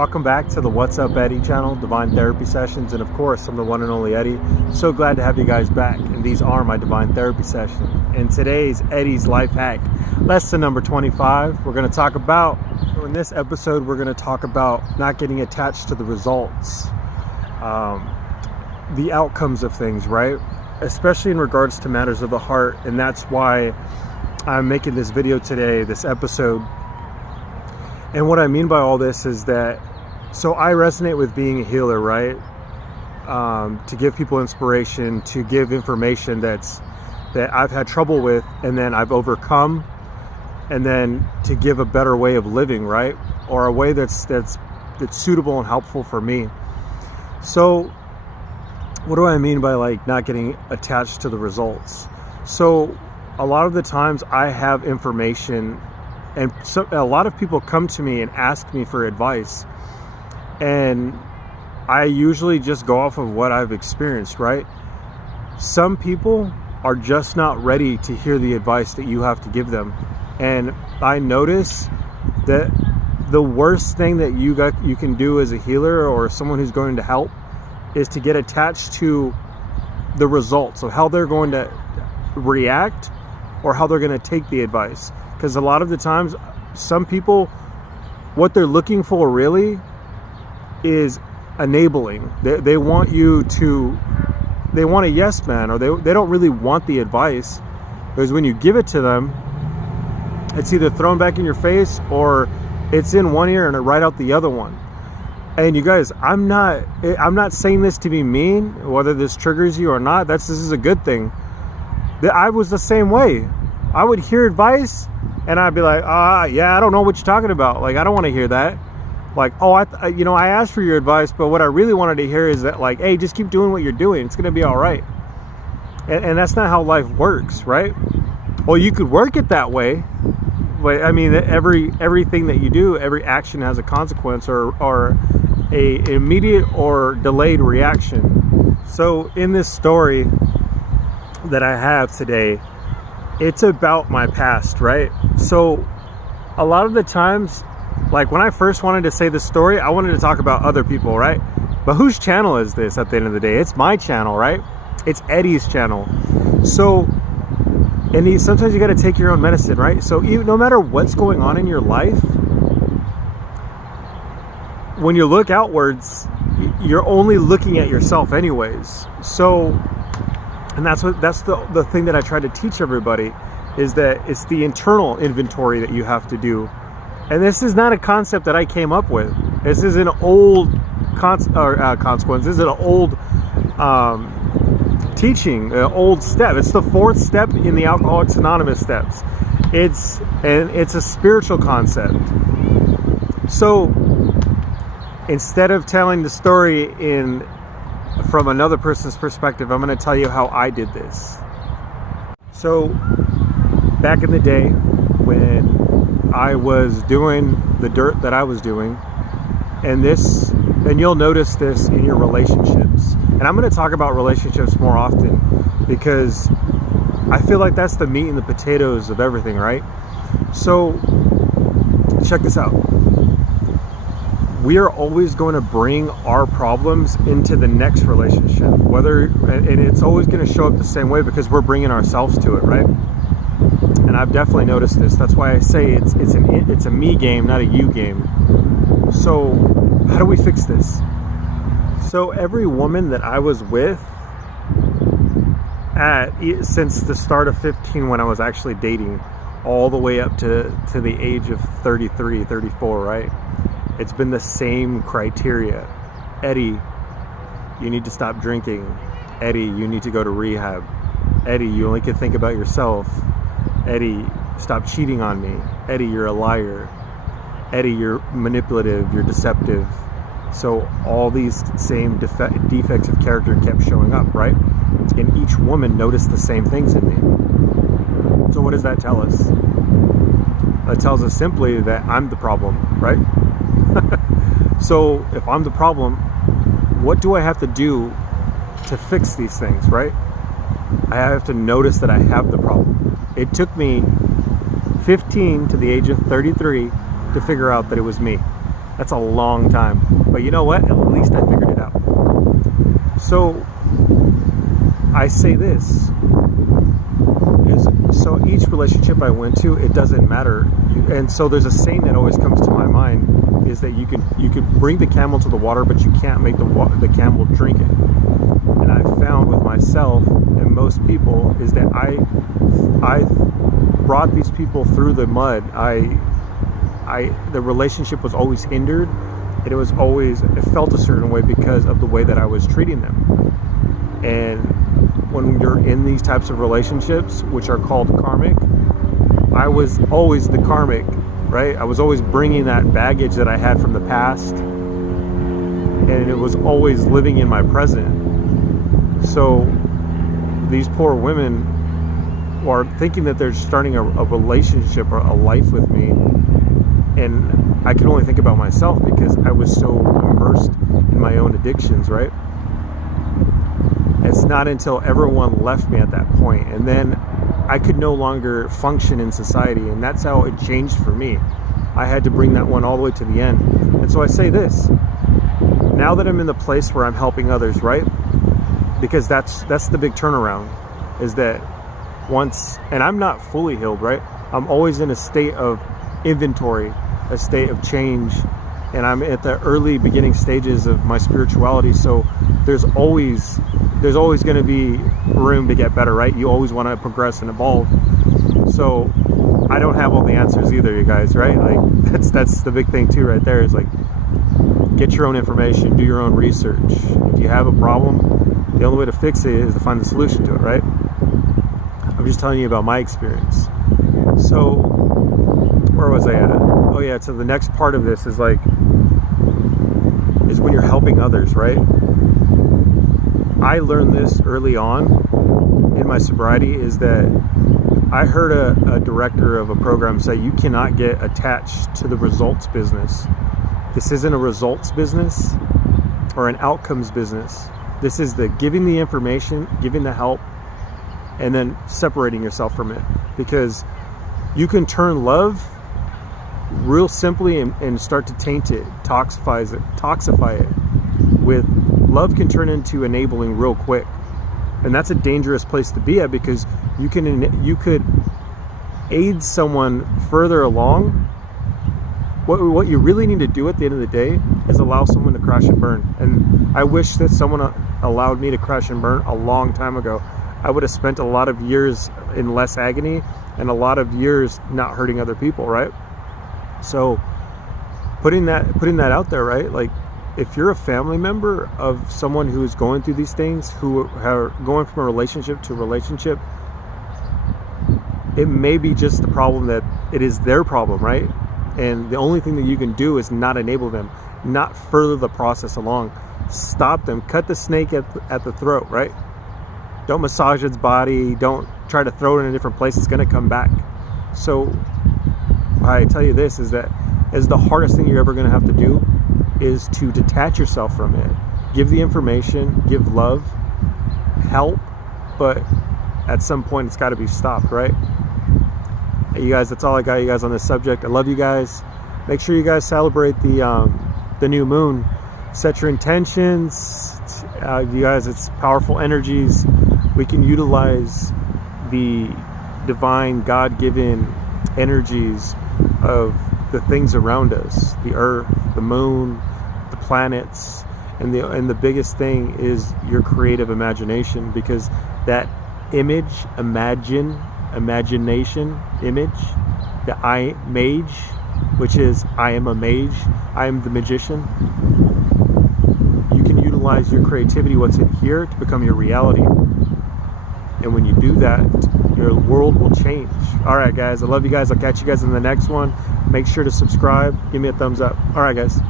Welcome back to the What's Up Eddie channel, Divine Therapy Sessions, and of course, I'm the one and only Eddie. So glad to have you guys back, and these are my Divine Therapy Sessions. And today's Eddie's Life Hack, lesson number 25, we're going to talk about, in this episode, we're going to talk about not getting attached to the results, the outcomes of things, right? Especially in regards to matters of the heart, and that's why I'm making this video today, this episode. And what I mean by all this is that, so I resonate with being a healer, right? To give people inspiration, to give information that I've had trouble with and then I've overcome, and then to give a better way of living, right? Or a way that's suitable and helpful for me. So what do I mean by like not getting attached to the results? So a lot of the times I have information, and so a lot of people come to me and ask me for advice, and I usually just go off of what I've experienced, right? Some people are just not ready to hear the advice that you have to give them. And I notice that the worst thing that you can do as a healer or someone who's going to help is to get attached to the results of how they're going to react or how they're going to take the advice. Because a lot of the times, some people, what they're looking for really is enabling. They want you to, they want a yes man, or they don't really want the advice. Because when you give it to them, it's either thrown back in your face or it's in one ear and right out the other one. And you guys, I'm not saying this to be mean, whether this triggers you or not. This is a good thing. I was the same way. I would hear advice and I'd be like, yeah, I don't know what you're talking about. Like, I don't want to hear that. Like, oh, I asked for your advice, but what I really wanted to hear is that, like, hey, just keep doing what you're doing. It's going to be all right. And that's not how life works, right? Well, you could work it that way, but I mean, everything that you do, every action has a consequence or a immediate or delayed reaction. So in this story that I have today, it's about my past, right? So a lot of the times, like when I first wanted to say this story, I wanted to talk about other people, right? But whose channel is this at the end of the day? It's my channel, right? It's Eddie's channel. So, and sometimes you got to take your own medicine, right? So no matter what's going on in your life, when you look outwards, you're only looking at yourself anyways. So, and that's the thing that I try to teach everybody, is that it's the internal inventory that you have to do. And this is not a concept that I came up with. This is an old consequence. This is an old teaching, an old step. It's the fourth step in the Alcoholics Anonymous steps. It's a spiritual concept. So instead of telling the story from another person's perspective, I'm going to tell you how I did this. So back in the day when I was doing the dirt that I was doing, and you'll notice this in your relationships. And I'm going to talk about relationships more often because I feel like that's the meat and the potatoes of everything, right? So check this out. We are always going to bring our problems into the next relationship, and it's always going to show up the same way because we're bringing ourselves to it, right? And I've definitely noticed this. That's why I say it's a me game, not a you game. So how do we fix this? So every woman that I was with since the start of 15, when I was actually dating, all the way up to the age of 33, 34, right? It's been the same criteria. Eddie, you need to stop drinking. Eddie, you need to go to rehab. Eddie, you only can think about yourself. Eddie, stop cheating on me. Eddie, you're a liar. Eddie, you're manipulative, you're deceptive. So all these same defects of character kept showing up, right? And each woman noticed the same things in me. So what does that tell us? That tells us simply that I'm the problem, right? So if I'm the problem, what do I have to do to fix these things, right? I have to notice that I have the problem. It took me 15 to the age of 33 to figure out that it was me. That's a long time. But you know what? At least I figured it out. So I say this is, so each relationship I went to, it doesn't matter. And so there's a saying that always comes to my mind, is that you can bring the camel to the water, but you can't make the camel drink it. And I found with myself and most people is that I brought these people through the mud. The relationship was always hindered, and it felt a certain way because of the way that I was treating them. And when you're in these types of relationships, which are called karmic, I was always the karmic, right? I was always bringing that baggage that I had from the past, and it was always living in my present. So these poor women are thinking that they're starting a relationship or a life with me, and I could only think about myself because I was so immersed in my own addictions, right? It's not until everyone left me at that point, and then I could no longer function in society, and that's how it changed for me. I had to bring that one all the way to the end. And so I say this, now that I'm in the place where I'm helping others, right? Because that's the big turnaround, is that once, and I'm not fully healed, right? I'm always in a state of inventory, a state of change, and I'm at the early beginning stages of my spirituality. So there's always going to be room to get better, right? You always want to progress and evolve. So I don't have all the answers either, you guys, right? Like that's the big thing too, right there, is like, get your own information, do your own research. If you have a problem, the only way to fix it is to find the solution to it, right? I'm just telling you about my experience. So where was I at? Oh yeah, so the next part of this is when you're helping others, right? I learned this early on in my sobriety, is that I heard a director of a program say, you cannot get attached to the results business. This isn't a results business or an outcomes business. This is the giving the information, giving the help, and then separating yourself from it. Because you can turn love real simply and start to taint it, toxify it. With love can turn into enabling real quick. And that's a dangerous place to be at, because you could aid someone further along. What you really need to do at the end of the day is allow someone to crash and burn. And I wish that someone allowed me to crash and burn a long time ago. I would have spent a lot of years in less agony and a lot of years not hurting other people, right? So putting that out there, right? Like, if you're a family member of someone who is going through these things, who are going from a relationship to a relationship, it may be just the problem that it is their problem, right? And the only thing that you can do is not enable them, not further the process along. Stop them, cut the snake at the throat, right? Don't massage its body, don't try to throw it in a different place, it's gonna come back. So I tell you this, is that is the hardest thing you're ever gonna have to do, is to detach yourself from it. Give the information, give love, help, but at some point it's gotta be stopped, right? Hey, you guys, that's all I got, you guys, on this subject. I love you guys. Make sure you guys celebrate the new moon. Set your intentions. You guys, it's powerful energies. We can utilize the divine, God-given energies of the things around us, the earth, the moon, the planets, and the biggest thing is your creative imagination, because that imagination image, the I mage, which is I am a mage, I am the magician. You can utilize your creativity, what's in here, to become your reality. And when you do that, your world will change. All right, guys, I love you guys. I'll catch you guys in the next one. Make sure to subscribe. Give me a thumbs up. All right, guys.